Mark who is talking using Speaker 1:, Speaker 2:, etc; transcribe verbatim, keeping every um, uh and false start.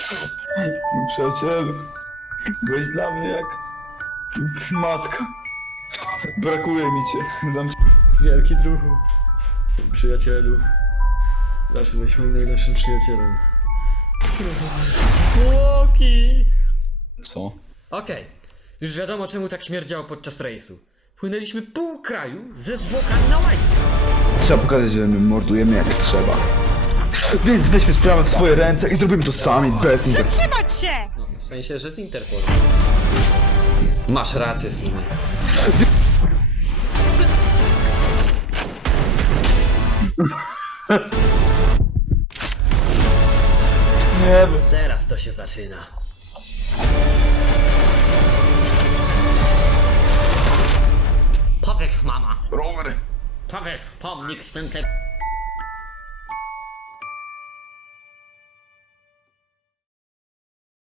Speaker 1: Mój przyjacielu, byłeś dla mnie jak matka. Brakuje mi cię. Dam ci...
Speaker 2: Wielki druhu, przyjacielu, zawsze byłeś moim najlepszym przyjacielem. Łoki!
Speaker 1: Co?
Speaker 2: Okej, już wiadomo czemu tak śmierdziało podczas rejsu. Płynęliśmy pół kraju ze zwłokami na łajkę.
Speaker 1: Trzeba pokazać, że my mordujemy jak trzeba. Więc weźmy sprawę w swoje ręce i zrobimy to sami, bez inter...
Speaker 3: Zatrzymać się!
Speaker 2: No, w sensie, że z Interpol. Masz rację, synie.
Speaker 1: Nie wiem.
Speaker 2: Teraz to się zaczyna. Powiedz, mama.
Speaker 1: Rower.
Speaker 2: Powiedz, pomnik świętego.